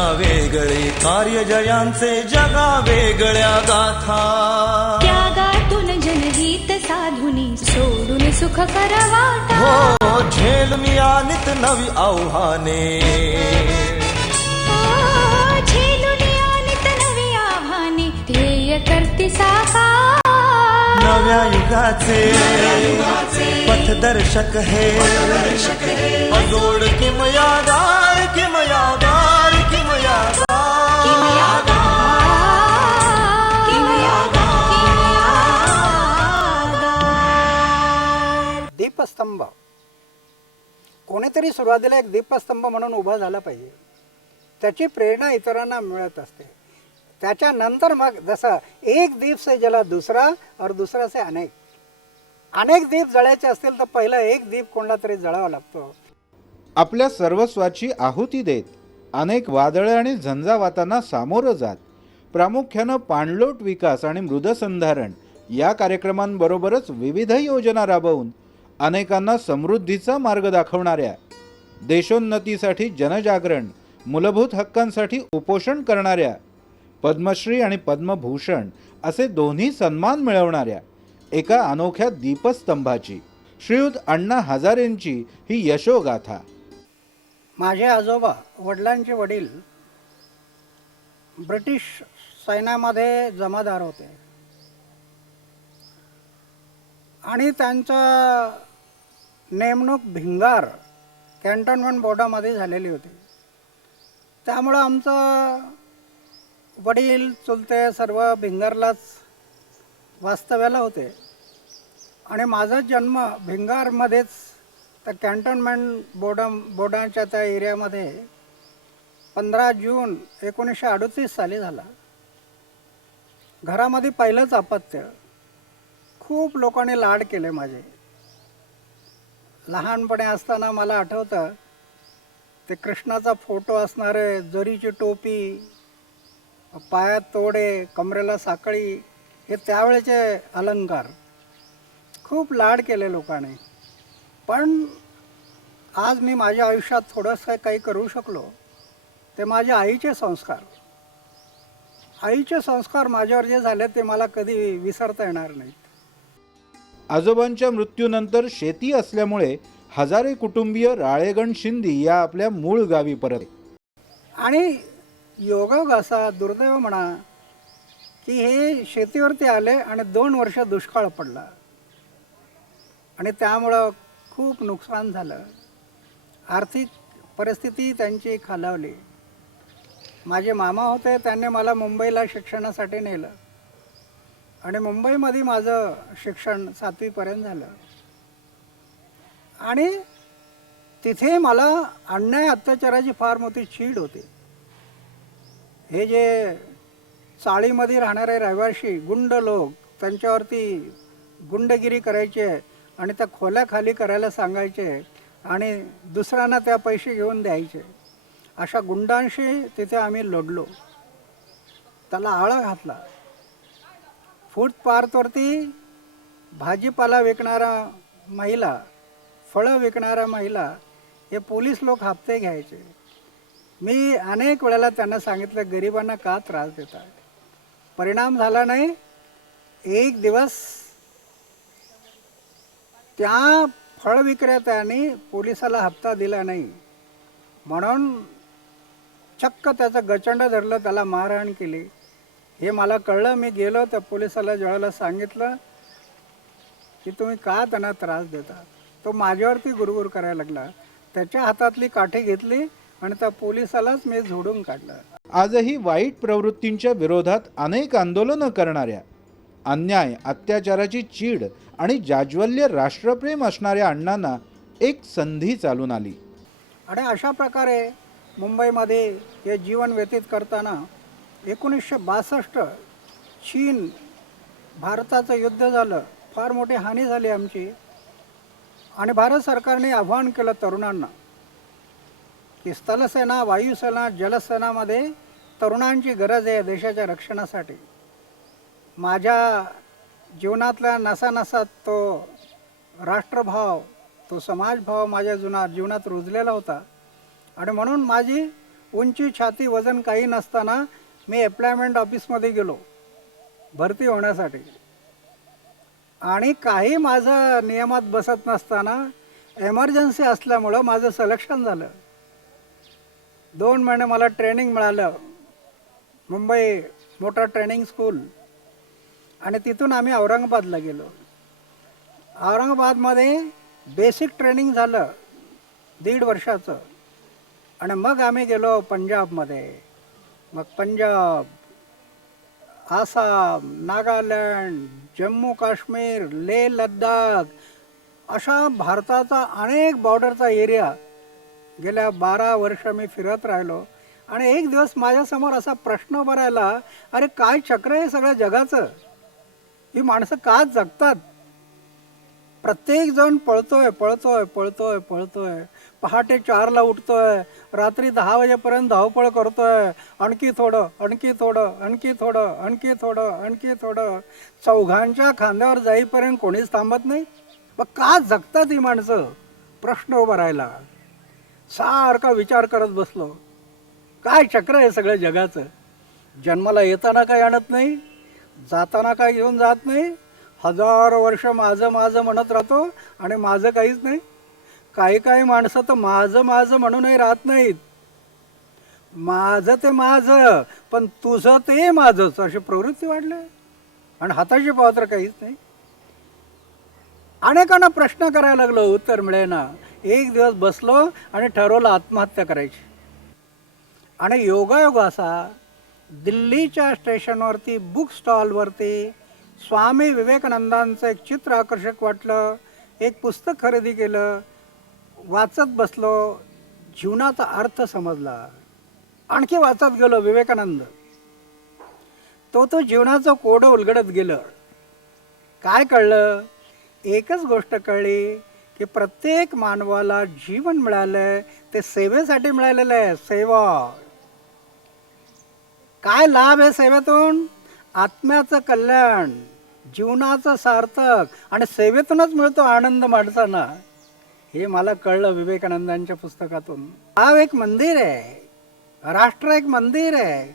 घटना वेगळे, कार्य जयांचे जगा वेगळ्या गाथा. त्यागातून जनहित साधुनी सोडून सुख करवाटा. हो झेलून या नित नवी आव्हाने, झेलून या नित नवी आव्हाने, ध्येय करती साकार. नव्या युगाचे पथदर्शक हे, अजोड किमयागार किमयागार किमयागार. दीपस्तंभ कोणीतरी सुरुवातीला एक दीपस्तंभ म्हणून उभा झाला पाहिजे. त्याची प्रेरणा इतरांना मिळत असते. त्याच्यानंतर मग जसं एक दीप से जला दूसरा और दूसरा से अनेक, अनेक दीप जळायचे असतील तर पहिला एक दीप कोणाला तरी जळावा लागतो. आपल्या सर्वस्वाची आहुती देत अनेक वादळे आणि झंझावातांना सामोरं जात प्रामुख्यानं पाणलोट विकास आणि मृदसंधारण या कार्यक्रमांबरोबरच विविध योजना राबवून अनेकांना समृद्धीचा मार्ग दाखवणाऱ्या, देशोन्नतीसाठी जनजागरण, मूलभूत हक्कांसाठी उपोषण करणाऱ्या, पद्मश्री आणि पद्मभूषण असे दोन्ही सन्मान मिळवणाऱ्या एका अनोख्या दीपस्तंभाची, श्रीयुत अण्णा हजारेंची ही यशोगाथा. माझे आजोबा, वडिलांचे वडील ब्रिटिश सैन्यामध्ये जमादार होते आणि त्यांचं नेमणूक भिंगार कॅन्टोन्मेंट बोर्डामध्ये झालेली होती. त्यामुळं आमचं वडील चुलते सर्व भिंगारलाच वास्तव्याला होते आणि माझा जन्म भिंगारमध्येच त्या कॅन्टोन्मेंट बोर्डाच्या त्या एरियामध्ये 15 जून 1938 साली झाला. घरामध्ये पहिलंच अपत्य. खूप लोकांनी लाड केले माझे. लहानपणी असताना मला आठवतं ते कृष्णाचा फोटो असणारे, जरीची टोपी, पायात तोडे, कमरेला साखळी, हे त्यावेळेचे अलंकार. खूप लाड केले लोकांनी. पण आज मी माझ्या आयुष्यात थोडंसं काही करू शकलो ते माझ्या आईचे संस्कार. आईचे संस्कार माझ्यावर जे झाले ते मला कधी विसरता येणार नाहीत. आजोबांच्या मृत्यूनंतर शेती असल्यामुळे हजारे कुटुंबीय राळेगण शिंदी या आपल्या मूळ गावी परत. आणि योगायोग असा, दुर्दैव म्हणा, की हे शेतीवरती आले आणि 2 वर्ष दुष्काळ पडला आणि त्यामुळं खूप नुकसान झालं. आर्थिक परिस्थिती त्यांची खालावली. माझे मामा होते, त्यांनी मला मुंबईला शिक्षणासाठी नेलं आणि मुंबईमध्ये माझं शिक्षण 7वी पर्यंत झालं. आणि तिथे मला अन्याय अत्याचाराची फार मोठी चीड होती. हे जे चाळीमध्ये राहणारे रहिवासी गुंड लोक, त्यांच्यावरती गुंडगिरी करायचे आणि त्या खोल्या खाली करायला सांगायचे आणि दुसऱ्यांना त्या पैसे घेऊन द्यायचे. अशा गुंडांशी तिथे आम्ही लढलो. त्याला आळा घातला. फुटपाथवरती भाजीपाला विकणारा महिला, फळं विकणाऱ्या महिला, हे पोलीस लोक हप्ते घ्यायचे. मी अनेक वेळेला त्यांना सांगितलं, गरिबांना का त्रास देतात. परिणाम झाला नाही. एक दिवस त्या फळ विक्रेत्याने पोलिसाला हप्ता दिला नाही म्हणून चक्क त्याचं गचंड धरलं, त्याला मारहाण केली. हे मला कळलं. मी गेलो त्या पोलिसाला, ज्यावेळेला सांगितलं की तुम्ही का त्यांना त्रास देता, तो माझ्यावरती गुरगुर करायला लागला. त्याच्या हातातली काठी घेतली आणि त्या पोलिसालाच मी झोडून काढलं. आजही वाईट प्रवृत्तींच्या विरोधात अनेक आंदोलनं करणाऱ्या, अन्याय अत्याचाराची चीड आणि जाज्वल्य राष्ट्रप्रेम असणाऱ्या अण्णांना एक संधी चालून आली. आणि अशा प्रकारे मुंबईमध्ये हे जीवन व्यतीत करताना 1962 चीन भारताचं युद्ध झालं. फार मोठी हानी झाली आमची. आणि भारत सरकारने आव्हान केलं तरुणांना की स्थलसेना, वायुसेना, जलसेनामध्ये तरुणांची गरज आहे देशाच्या रक्षणासाठी. माझ्या जीवनातल्या नसानसात तो राष्ट्रभाव, तो समाजभाव माझ्या जीवनात रुजलेला होता. आणि म्हणून माझी उंची छाती वजन काही नसताना मी एम्प्लॉयमेंट ऑफिसमध्ये गेलो भरती होण्यासाठी. आणि काही माझं नियमात बसत नसताना एमर्जन्सी असल्यामुळं माझं सिलेक्शन झालं. 2 महिने मला ट्रेनिंग मिळालं मुंबई मोटर ट्रेनिंग स्कूल. आणि तिथून आम्ही औरंगाबादला गेलो. औरंगाबादमध्ये बेसिक ट्रेनिंग झालं 1.5 वर्षाचं. आणि मग आम्ही गेलो पंजाबमध्ये. मग पंजाब, आसाम, नागालँड, जम्मू काश्मीर, लेह लडाख अशा भारताचा अनेक बॉर्डरचा एरिया गेल्या 12 वर्ष मी फिरत राहिलो. आणि एक दिवस माझ्यासमोर असा प्रश्न उभा राहिला, अरे काय चक्र आहे सगळ्या जगाचं? ही माणसं का जगतात? प्रत्येक जण पळतोय पळतोय पळतोय पळतोय. पहाटे 4ला उठतोय, रात्री 10 वाजेपर्यंत धावपळ करतोय. आणखी थोडं, आणखी थोडं, आणखी थोडं, आणखी थोडं, आणखी थोडं. चौघांच्या खांद्यावर जाईपर्यंत कोणीच थांबत नाही. मग का जगतात ही माणसं? प्रश्न उभा राहिला. सारखा विचार करत बसलो, काय चक्र आहे सगळ्या जगाचं? जन्माला येताना काही आणत नाही, जाताना काय घेऊन जात नाही. 1000 वर्ष माझं माझं म्हणत राहतो आणि माझं काहीच नाही. काही काही माणसं तर माझं माझं म्हणूनही राहत नाहीत. माझं ते माझं, पण तुझं ते माझंच, अशी प्रवृत्ती वाढली. आणि हाताशी पावत्र काहीच नाही. अनेकांना प्रश्न करायला लागलो, उत्तर मिळेना. एक दिवस बसलो आणि ठरवलं आत्महत्या करायची. आणि योगायोग असा, दिल्लीच्या स्टेशनवरती बुक स्टॉलवरती स्वामी विवेकानंदांचं एक चित्र आकर्षक वाटलं. एक पुस्तक खरेदी केलं, वाचत बसलो. जीवनाचा अर्थ समजला. आणखी वाचत गेलो विवेकानंद. तो जीवनाचं कोडं उलगडत गेलं. काय कळलं? एकच गोष्ट कळली की प्रत्येक मानवाला जीवन मिळालंय ते सेवेसाठी मिळालेलं आहे. सेवा. काय लाभ आहे सेवेतून? आत्म्याचं कल्याण, जीवनाचं सार्थक. आणि सेवेतूनच मिळतो आनंद माणसांना. हे मला कळलं विवेकानंदांच्या पुस्तकातून. गाव एक मंदिर आहे, राष्ट्र एक मंदिर आहे,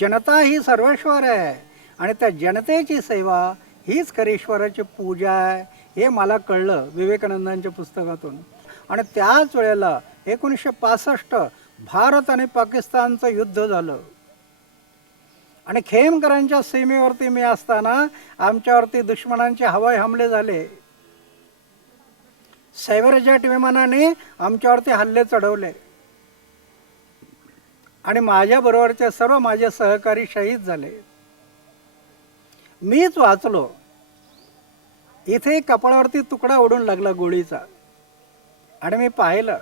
जनता ही सर्वेश्वर आहे. आणि त्या जनतेची सेवा हीच खरी पूजा आहे. हे मला कळलं विवेकानंदांच्या पुस्तकातून. आणि त्याच वेळेला 1965 भारत आणि पाकिस्तानचं युद्ध झालं. आणि खेमकरांच्या सीमेवरती मी असताना आमच्यावरती दुश्मनांचे हवाई हमले झाले. सायबर जेट विमानाने आमच्यावरती हल्ले चढवले. आणि माझ्याबरोबरचे सर्व माझे सहकारी शहीद झाले. मीच वाचलो. इथे कपाळावरती तुकडा उडून लागला गोळीचा. आणि मी पाहिलं,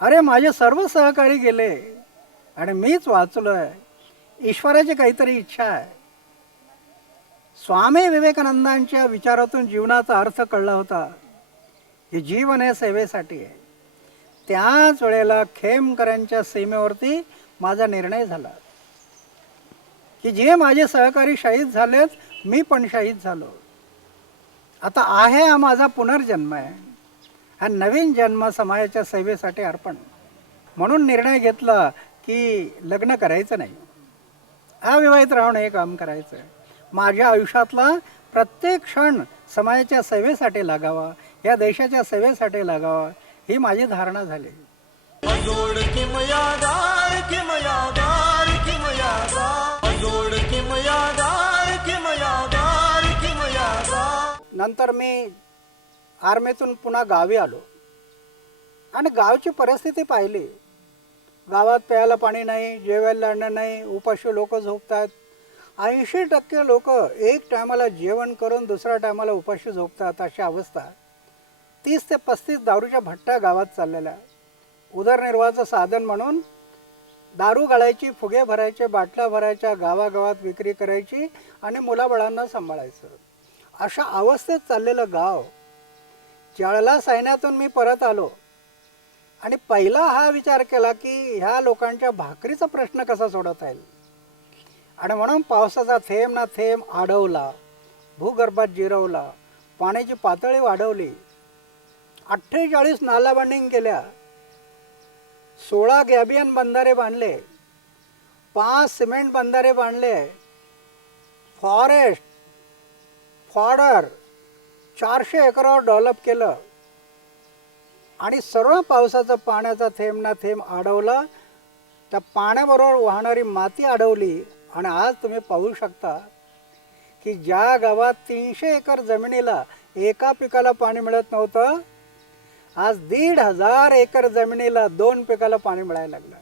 अरे माझे सर्व सहकारी गेले आणि मीच वाचलोय. ईश्वराची काहीतरी इच्छा आहे. स्वामी विवेकानंदांच्या विचारातून जीवनाचा अर्थ कळला होता की जीवन हे सेवेसाठी आहे. त्याच वेळेला खेमकरांच्या सीमेवरती माझा निर्णय झाला की जे माझे सहकारी शहीद झालेत, मी पण शहीद झालो. आता आहे हा माझा पुनर्जन्म आहे. हा नवीन जन्म समाजाच्या सेवेसाठी अर्पण. म्हणून निर्णय घेतला की लग्न करायचं नाही, अविवाहित राहून हे काम करायचं आहे. माझ्या आयुष्यातला प्रत्येक क्षण समाजाच्या सेवेसाठी लागावा, या देशाच्या सेवेसाठी लागावा, ही माझी धारणा झाली. जोड किमयादार किमयादार किमयादार जोड किमयादार किमयादार किमयादार. नंतर मी आर्मीतून पुन्हा गावी आलो आणि गावची परिस्थिती पाहिली. गावात प्यायला पाणी नाही, जेवायला अन्न नाही, उपाशी लोक झोपतात. 80% लोक एक टायमाला जेवण करून दुसऱ्या टायमाला उपाशी झोपतात. अशी अवस्था. 30 ते 35 दारूच्या भट्ट्या गावात चाललेल्या. उदरनिर्वाहाचं साधन म्हणून दारू गाळायची, फुगे भरायचे, बाटल्या भरायच्या, गावागावात विक्री करायची आणि मुलाबाळांना सांभाळायचं. अशा अवस्थेत चाललेलं गाव. ज्यावेळेला सैन्यातून मी परत आलो आणि पहिला हा विचार केला की ह्या लोकांच्या भाकरीचा प्रश्न कसा सोडवता येईल. आणि म्हणून पावसाचा थेंब ना थेंब अडवला, भूगर्भात जिरवला, पाण्याची पातळी वाढवली, 48 नाला बांडिंग केल्या, 16 गॅबियन बंधारे बांधले, 5 सिमेंट बंधारे बांधले, फॉरेस्ट फॉडर 400 एकरावर डेव्हलप केलं आणि सर्व पावसाचं पाण्याचा थेंब ना थेंब अडवलं. त्या पाण्याबरोबर वाहणारी माती अडवली आणि आज तुम्ही पाहू शकता की ज्या गावात 300 एकर जमिनीला एका पिकाला पाणी मिळत नव्हतं, आज 1,500 एकर जमिनीला 2 पिकाला पाणी मिळायला लागलं.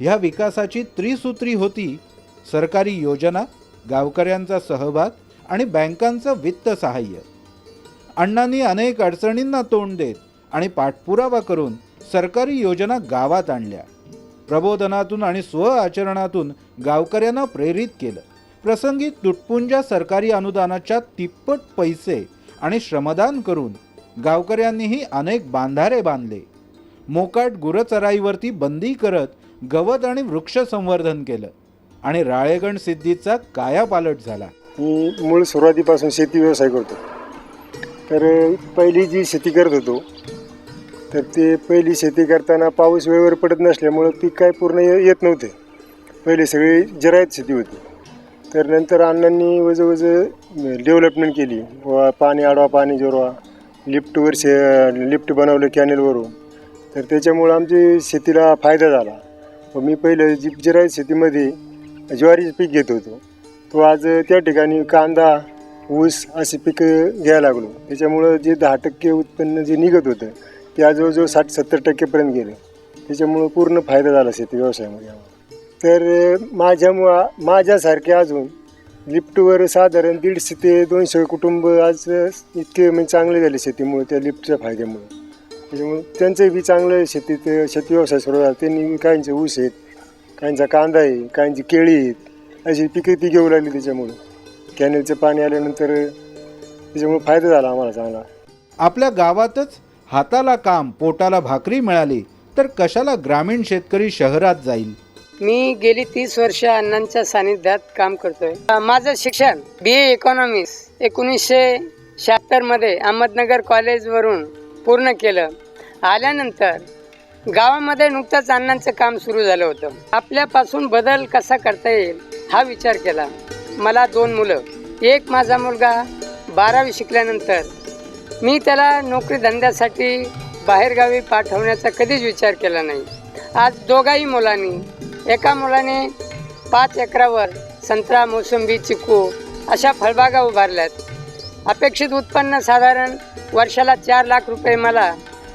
ह्या विकासाची त्रिसूत्री होती सरकारी योजना, गावकऱ्यांचा सहभाग आणि बँकांचं वित्त सहाय्य. अण्णांनी अनेक अडचणींना तोंड देत आणि पाठपुरावा करून सरकारी योजना गावात आणल्या. प्रबोधनातून आणि स्वआचरणातून गावकऱ्यांना प्रेरित केलं. प्रसंगी तुटपुंजा सरकारी अनुदानाच्या तिप्पट पैसे आणि श्रमदान करून गावकऱ्यांनीही अनेक बांधारे बांधले. मोकाट गुरचराईवरती बंदी करत गवत आणि वृक्ष संवर्धन केलं आणि राळेगण सिद्धीचा कायापालट झाला. मी मूळ सुरुवातीपासून शेती व्यवसाय करतो. तर पहिली जी शेती करत होतो, तर ते पहिली शेती करताना पाऊस वेळेवर पडत नसल्यामुळं पीक काय पूर्ण येत नव्हते. पहिले सगळी जरायत शेती होती. तर नंतर अण्णांनी वजवज डेव्हलपमेंट केली. व पाणी अडवा पाणी जोरवा, लिफ्ट बनवलं कॅनेलवरून. तर त्याच्यामुळं आमची शेतीला फायदा झाला. व मी पहिलं जी जरायत शेतीमध्ये ज्वारीचं पीक घेत होतो, तो आज त्या ठिकाणी कांदा ऊस असे पिकं घ्यायला लागलो. त्याच्यामुळं जे 10% उत्पन्न जे निघत होतं ते आज जवळजवळ 60-70% गेलं. त्याच्यामुळं पूर्ण फायदा झाला शेती व्यवसायामध्ये आम्हाला. तर माझ्यासारखे अजून लिफ्टवर साधारण 150 ते 200 कुटुंब आज इतके म्हणजे चांगले झाले शेतीमुळे, त्या लिफ्टच्या फायद्यामुळे. त्याच्यामुळे त्यांचंही बी चांगलं शेती व्यवसाय सुरू झाला. त्यांनी काहींचे ऊस आहेत, काहींचा कांदा आहे, काहींची केळी आहेत, अशी पिकं ती घेऊ लागली. त्याच्यामुळं कॅनेलचं पाणी आल्यानंतर त्याच्यामुळे फायदा झाला आम्हाला चांगला. आपल्या गावातच हाताला काम पोटाला भाकरी मिळाली तर कशाला ग्रामीण शेतकरी शहरात जाईल. मी गेली 30 वर्ष अण्णांच्या सानिध्यात काम करतोय. माझं शिक्षण BA इकॉनॉमिक्स 1976 मध्ये अहमदनगर कॉलेजवरून पूर्ण केलं. आल्यानंतर गावामध्ये नुकतंच अण्णांचं काम सुरू झालं होतं. आपल्यापासून बदल कसा करता येईल हा विचार केला. मला 2 मुलं. एक माझा मुलगा 12वी शिकल्यानंतर मी त्याला नोकरी धंद्यासाठी बाहेरगावी पाठवण्याचा कधीच विचार केला नाही. आज दोघाही मुलांनी, एका मुलाने 5 एकरावर संत्रा, मोसंबी, चिकू अशा फळबागा उभारल्यात. अपेक्षित उत्पन्न साधारण वर्षाला 4 लाख रुपये मला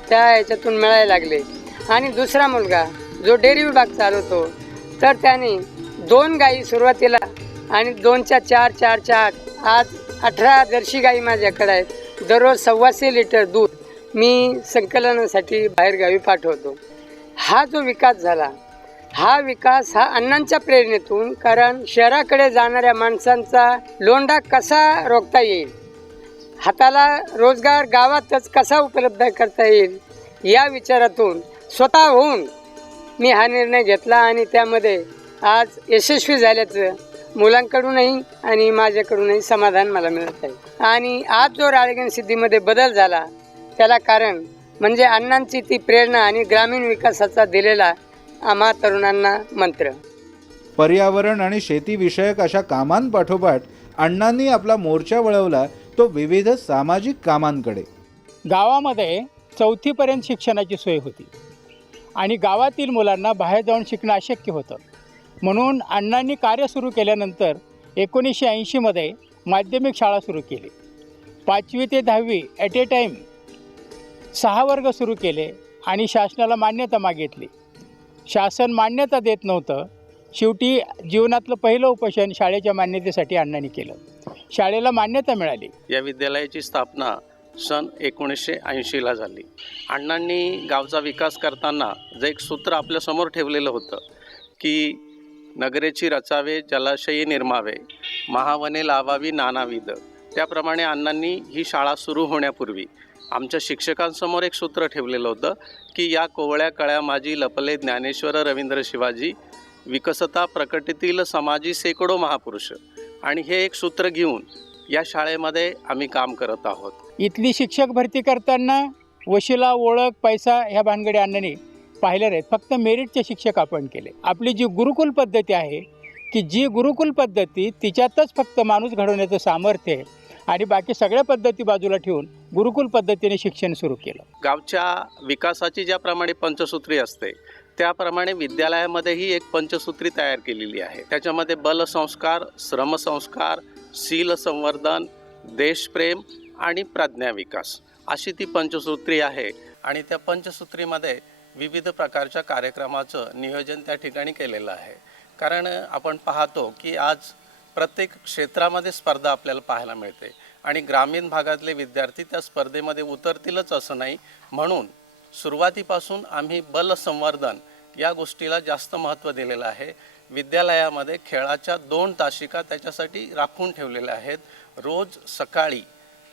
त्या ह्याच्यातून मिळायला लागले. आणि दुसरा मुलगा जो डेअरी विभाग चालवतो, तर त्याने 2 गायी सुरुवातीला आणि 2च्या 4 आज 18 जर्सी गायी माझ्याकडे आहेत. दररोज 1.25 लिटर दूध मी संकलनासाठी बाहेरगावी पाठवतो. हा जो विकास झाला, हा विकास हा अण्णांच्या प्रेरणेतून, कारण शहराकडे जाणाऱ्या माणसांचा लोंढा कसा रोखता येईल, हाताला रोजगार गावातच कसा उपलब्ध करता येईल, या विचारातून स्वतः होऊन मी हा निर्णय घेतला आणि त्यामध्ये आज यशस्वी झाल्याचं मुलांकडूनही आणि माझ्याकडूनही समाधान मला मिळत आहे. आणि आज जो राळेगण सिद्धीमध्ये बदल झाला त्याला कारण म्हणजे अण्णांची ती प्रेरणा आणि ग्रामीण विकासाचा दिलेला आम्हा तरुणांना मंत्र. पर्यावरण आणि शेतीविषयक अशा कामांपाठोपाठ अण्णांनी आपला मोर्चा वळवला तो विविध सामाजिक कामांकडे. गावामध्ये 4थीपर्यंत शिक्षणाची सोय होती आणि गावातील मुलांना बाहेर जाऊन शिकणं अशक्य होतं. म्हणून अण्णांनी कार्य सुरू केल्यानंतर 1980 मध्ये माध्यमिक शाळा सुरू केली. 5वी ते 10वी ॲट ए टाईम 6 वर्ग सुरू केले आणि शासनाला मान्यता मागितली. शासन मान्यता देत नव्हतं. शेवटी जीवनातलं पहिलं उपोषण शाळेच्या मान्यतेसाठी अण्णांनी केलं. शाळेला मान्यता मिळाली. या विद्यालयाची स्थापना सन 1980ला झाली. अण्णांनी गावचा विकास करताना जे एक सूत्र आपल्यासमोर ठेवलेलं होतं की नगरेची रचावे, जलाशयी निर्मावे, महावने लावावी नानाविध, त्याप्रमाणे अण्णांनी ही शाळा सुरू होण्यापूर्वी आमच्या शिक्षकांसमोर एक सूत्र ठेवलेलं होतं की या कोवळ्या कळ्या माझी लपले ज्ञानेश्वर रवींद्र शिवाजी, विकसता प्रकटीतील समाजी शेकडो महापुरुष. आणि हे एक सूत्र घेऊन या शाळेमध्ये आम्ही काम करत आहोत. इथली शिक्षक भरती करताना वशिला, ओळख, पैसा ह्या भानगडी अण्णांनी पाहिल्या नाहीत, फक्त मेरिटचे शिक्षक आपण केले. आपली जी गुरुकुल पद्धती आहे की जी गुरुकुल पद्धती तिच्यातच फक्त माणूस घडवण्याचं सामर्थ्य आहे आणि बाकी सगळ्या पद्धती बाजूला ठेवून गुरुकुल पद्धतीने शिक्षण सुरू केलं. गावच्या विकासाची ज्याप्रमाणे पंचसूत्री असते त्याप्रमाणे विद्यालयामध्येही एक पंचसूत्री तयार केलेली आहे. त्याच्यामध्ये बलसंस्कार, श्रमसंस्कार, शील संवर्धन, देशप्रेम आणि प्रज्ञा विकास अशी ती पंचसूत्री आहे. आणि त्या पंचसूत्रीमध्ये विविध प्रकारच्या कार्यक्रमाचं नियोजन त्या ठिकाणी केलेलं आहे. कारण आपण पाहतो की आज प्रत्येक क्षेत्रामध्ये स्पर्धा आपल्याला पाहायला मिळते आणि ग्रामीण भागातले विद्यार्थी त्या स्पर्धेमध्ये उतरतीलच असं नाही. म्हणून सुरुवातीपासून आम्ही बलसंवर्धन या गोष्टीला जास्त महत्त्व दिलेलं आहे. विद्यालयामध्ये खेळाच्या 2 तासिका त्याच्यासाठी राखून ठेवलेल्या आहेत. रोज सकाळी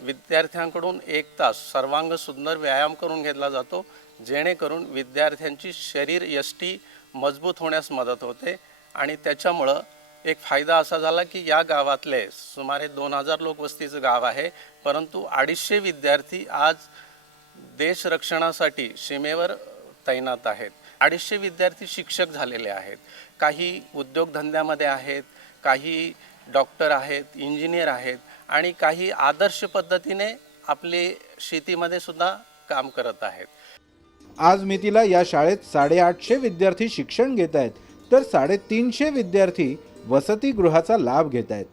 विद्यार्थ्यांकडून 1 तास सर्वांग सुंदर व्यायाम करून घेतला जातो, जेणेकरून विद्यार्थ्यांची शरीर यष्टी मजबूत होण्यास मदत होते. आणि त्याच्यामुळं एक फायदा असा झाला की या गावातले सुमारे 2000 लोकवस्तीचं गाव आहे, परंतु 250 विद्यार्थी आज देश रक्षणासाठी सीमेवर तैनात आहेत. 250 विद्यार्थी शिक्षक झालेले आहेत, काही उद्योगधंद्यामध्ये आहेत, काही डॉक्टर आहेत, इंजिनियर आहेत आणि काही आदर्श पद्धतीने आपली शेतीमध्ये सुद्धा काम करत आहेत. आज मितीला या शाळेत 850 विद्यार्थी शिक्षण घेत आहेत, तर 350 विद्यार्थी वसतिगृहाचा लाभ घेत आहेत.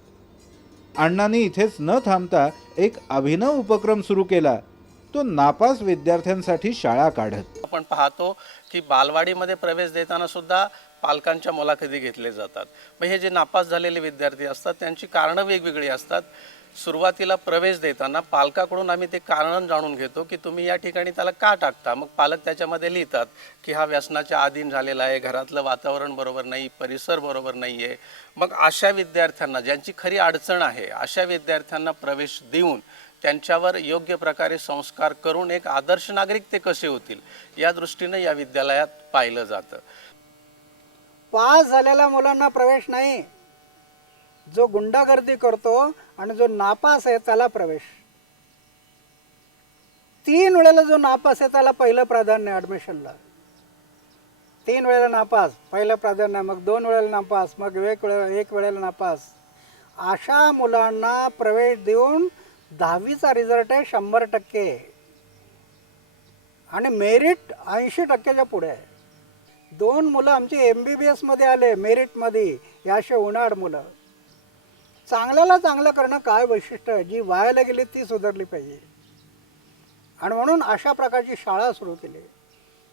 अण्णांनी इथेच न थांबता एक अभिनव उपक्रम सुरू केला, तो नापास विद्यार्थ्यांसाठी शाळा काढत. आपण पाहतो की बालवाडीमध्ये प्रवेश देताना सुद्धा पालकांच्या मुलाखती घेतले जातात. मग हे जे नापास झालेले विद्यार्थी असतात त्यांची कारणं वेगवेगळी असतात. सुरुवातीला प्रवेश देताना पालकाकडून आम्ही ते कारण जाणून घेतो की तुम्ही या ठिकाणी त्याला का टाकता. मग पालक त्याच्यामध्ये लिहितात की हा व्यसनाच्या अधीन झालेला आहे, घरातलं वातावरण बरोबर नाही, परिसर बरोबर नाही आहे. मग अशा विद्यार्थ्यांना ज्यांची खरी अडचण आहे अशा विद्यार्थ्यांना प्रवेश देऊन त्यांच्यावर योग्य प्रकारे संस्कार करून एक आदर्श नागरिक ते कसे होतील या दृष्टीनं या विद्यालयात पाहिलं जातं. पास झालेल्या मुलांना प्रवेश नाही, जो गुंडागर्दी करतो आणि जो नापास आहे त्याला प्रवेश. 3 वेळेला जो नापास आहे त्याला पहिलं प्राधान्य ॲडमिशनला. 3 वेळेला नापास पहिलं प्राधान्य, मग 2 वेळेला नापास, मग एक वेळेला नापास. अशा मुलांना प्रवेश देऊन 10वीचा रिझल्ट आहे 100% आणि मेरिट 80%च्या पुढे आहे. 2 मुलं आमची MBBS मध्ये आले मेरिटमध्ये, याशे उन्हाळ मुलं. चांगल्याला चांगलं करणं काय वैशिष्ट्य आहे, जी व्हायला गेली ती सुधारली पाहिजे आणि म्हणून अशा प्रकारची शाळा सुरू केली.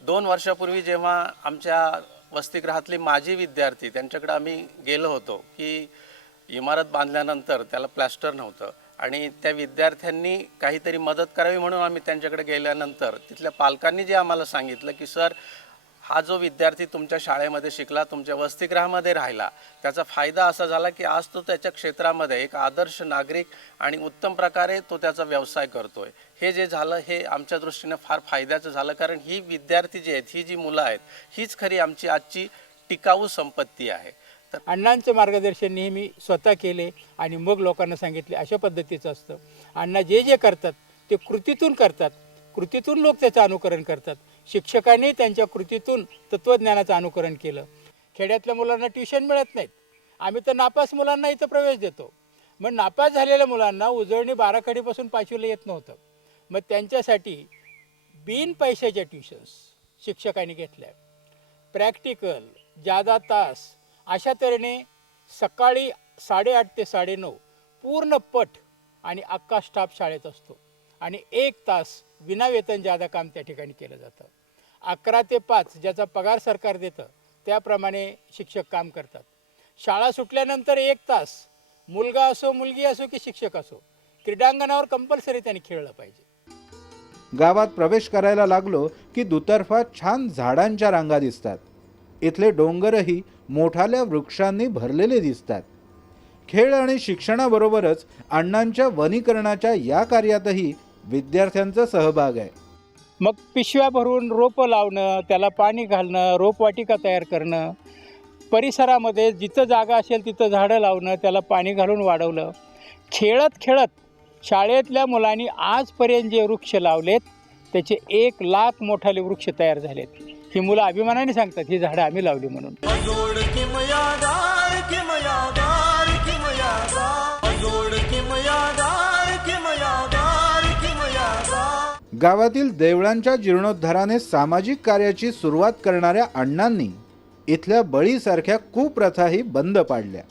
2 वर्षापूर्वी जेव्हा आमच्या वसतिगृहातले माजी विद्यार्थी त्यांच्याकडे आम्ही गेलो होतो की इमारत बांधल्यानंतर त्याला प्लॅस्टर नव्हतं आणि त्या विद्यार्थ्यांनी काहीतरी मदत करावी म्हणून आम्ही त्यांच्याकडे गेल्यानंतर तिथल्या पालकांनी जे आम्हाला सांगितलं की सर, हा जो विद्यार्थी तुमच्या शाळेमध्ये शिकला, तुमच्या वसतिगृहामध्ये राहिला, त्याचा फायदा असा झाला की आज तो त्याच्या क्षेत्रामध्ये एक आदर्श नागरिक आणि उत्तम प्रकारे तो त्याचा व्यवसाय करतोय. हे जे झालं हे आमच्या दृष्टीनं फार फायद्याचं झालं, कारण ही विद्यार्थी जे आहेत, ही जी मुलं आहेत, हीच खरी आमची आजची टिकाऊ संपत्ती आहे. तर अण्णांचं मार्गदर्शन नेहमी स्वतः केले आणि मग लोकांना सांगितले अशा पद्धतीचं असतं. अण्णा जे जे करतात ते कृतीतून करतात, कृतीतून लोक त्याचं अनुकरण करतात. शिक्षकांनी त्यांच्या कृतीतून तत्त्वज्ञानाचं अनुकरण केलं. खेड्यातल्या मुलांना ट्युशन मिळत नाहीत, आम्ही तर नापास मुलांना इथं प्रवेश देतो. मग नापास झालेल्या मुलांना उजळणी 12खडीपासून 5वीला येत नव्हतं, मग त्यांच्यासाठी बिन पैशाच्या ट्युशन्स शिक्षकांनी घेतल्या. प्रॅक्टिकल, जादा तास, अशा तऱ्हेने सकाळी 8:30 ते 9:30 पूर्ण पट आणि अख्खा स्टाफ शाळेत असतो आणि 1 तास विनावेतन जादा काम त्या ठिकाणी केलं जातं. 11 ते 5 ज्याचा पगार सरकार देतं त्याप्रमाणे शिक्षक काम करतात. शाळा सुटल्यानंतर 1 तास मुलगा असो, मुलगी असो की शिक्षक असो, क्रीडांगणावर कंपल्सरी त्यांनी खेळलं पाहिजे. गावात प्रवेश करायला लागलो की दुतर्फा छान झाडांच्या रांगा दिसतात. इथले डोंगरही मोठाल्या वृक्षांनी भरलेले दिसतात. खेळ आणि शिक्षणाबरोबरच अण्णांच्या वनीकरणाच्या या कार्यातही विद्यार्थ्यांचा सहभाग आहे. मग पिशव्या भरून रोपं लावणं, त्याला पाणी घालणं, रोपवाटिका तयार करणं, परिसरामध्ये जिथं जागा असेल तिथं झाडं लावणं, त्याला पाणी घालून वाढवलं. खेळत खेळत शाळेतल्या मुलांनी आजपर्यंत जे वृक्ष लावलेत त्याचे 1 लाख मोठाले वृक्ष तयार झालेत. ही मुलं अभिमानाने सांगतात ही झाडं आम्ही लावली म्हणून. अजोड किमयागार किमयागार किमयागार अजोड किमयागार किमयागार किमयागार. गावातील देवळांच्या जीर्णोद्धाराने सामाजिक कार्याची सुरुवात करणाऱ्या अण्णांनी इथल्या बळीसारख्या कुप्रथाही बंद पाडल्या.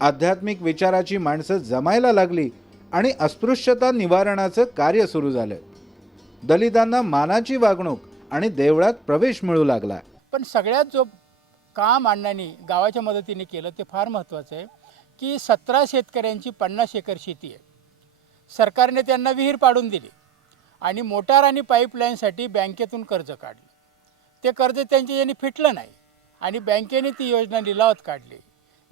आध्यात्मिक विचाराची माणसं जमायला लागली आणि अस्पृश्यता निवारणाचं कार्य सुरू झालं. दलितांना मानाची वागणूक आणि देवळात प्रवेश मिळू लागला. पण सगळ्यात जो काम अण्णांनी गावाच्या मदतीने केलं ते फार महत्त्वाचं आहे की 17 शेतकऱ्यांची 50 एकर शेती आहे. सरकारने त्यांना विहीर पाडून दिली आणि मोटार आणि पाईपलाईनसाठी बँकेतून कर्ज काढलं. ते कर्ज त्यांच्या यांनी फिटलं नाही आणि बँकेने ती योजना लिलावात काढली.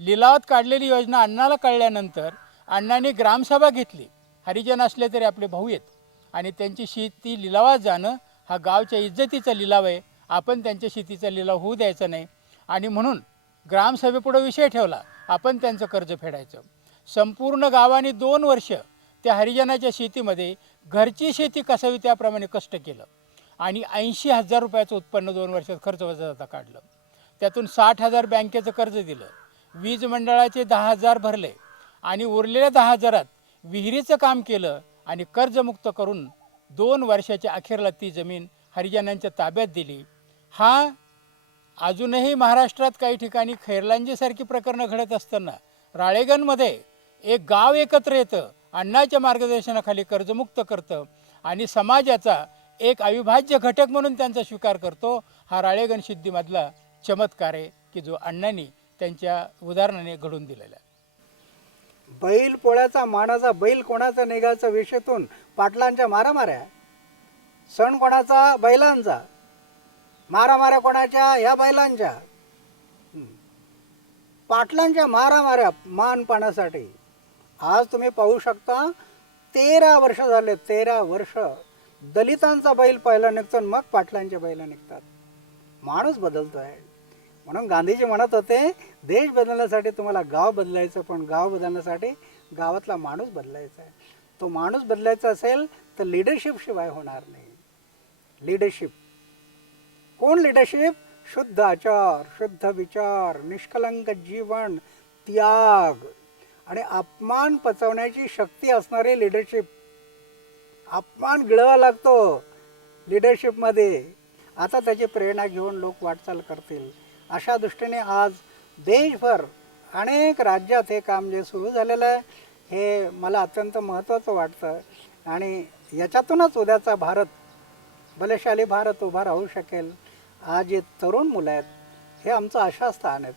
लिलावात काढलेली योजना अण्णाला कळल्यानंतर अण्णांनी ग्रामसभा घेतली. हरिजन असले तरी आपले भाऊ आहेत आणि त्यांची शेती लिलावात जाणं हा गावच्या इज्जतीचा लिलाव आहे. आपण त्यांच्या शेतीचा लिलाव होऊ द्यायचा नाही आणि म्हणून ग्रामसभेपुढं विषय ठेवला आपण त्यांचं कर्ज फेडायचं. संपूर्ण गावाने 2 वर्ष त्या हरिजनाच्या शेतीमध्ये घरची शेती कसावी त्याप्रमाणे कष्ट केलं आणि 80,000 रुपयाचं उत्पन्न 2 वर्षात खर्च वजा जाता काढलं. त्यातून 60,000 बँकेचं कर्ज दिलं, वीज मंडळाचे 10,000 भरले आणि उरलेल्या 10,000त विहिरीचं काम केलं आणि कर्जमुक्त करून 2 वर्षाच्या अखेरला ती जमीन हरिजनांच्या ताब्यात दिली. हा अजूनही महाराष्ट्रात काही ठिकाणी खैरलांजीसारखी प्रकरणं घडत असताना राळेगणमध्ये एक गाव एकत्र येतं, अण्णाच्या मार्गदर्शनाखाली कर्जमुक्त करतं आणि समाजाचा एक अविभाज्य घटक म्हणून त्यांचा स्वीकार करतो. हा राळेगण सिद्धीमधला चमत्कार आहे की जो अण्णांनी त्यांच्या उदाहरणाने घडून दिलेला आहे. बैल पोळ्याचा मानाचा बैल कोणाचा निघायचा विषयातून पाटलांच्या मारामाऱ्या, सण कोणाचा बैलांचा, मारामाऱ्या कोणाच्या ह्या बैलांच्या. पाटलांच्या मारामाऱ्या मानपाण्यासाठी आज तुम्ही पाहू शकता 13 वर्ष झाले. 13 वर्ष दलितांचा बैल पहिला निघतो मग पाटलांचे बैल निघतात. माणूस बदलतो आहे. म्हणून गांधीजी म्हणत होते देश बदलण्यासाठी तुम्हाला गाव बदलायचं, पण गाव बदलण्यासाठी गावातला माणूस बदलायचा आहे. तो माणूस बदलायचा असेल तर लिडरशिप शिवाय होणार नाही. लिडरशिप कोण? लिडरशिप शुद्ध आचार, शुद्ध विचार, निष्कलंक जीवन, त्याग आणि अपमान पचवण्याची शक्ती असणारी लिडरशिप. अपमान गिळावा लागतो लिडरशिपमध्ये. आता त्याची प्रेरणा घेऊन लोक वाटचाल करतील. अशा दृष्टीने आज देशभर अनेक राज्यात हे काम जे सुरू झालेलं आहे हे मला अत्यंत महत्त्वाचं वाटतं आणि याच्यातूनच उद्याचा भारत, बलशाली भारत उभा राहू शकेल. आज जे तरुण मुलं आहेत हे आमचं आशास्थान आहेत.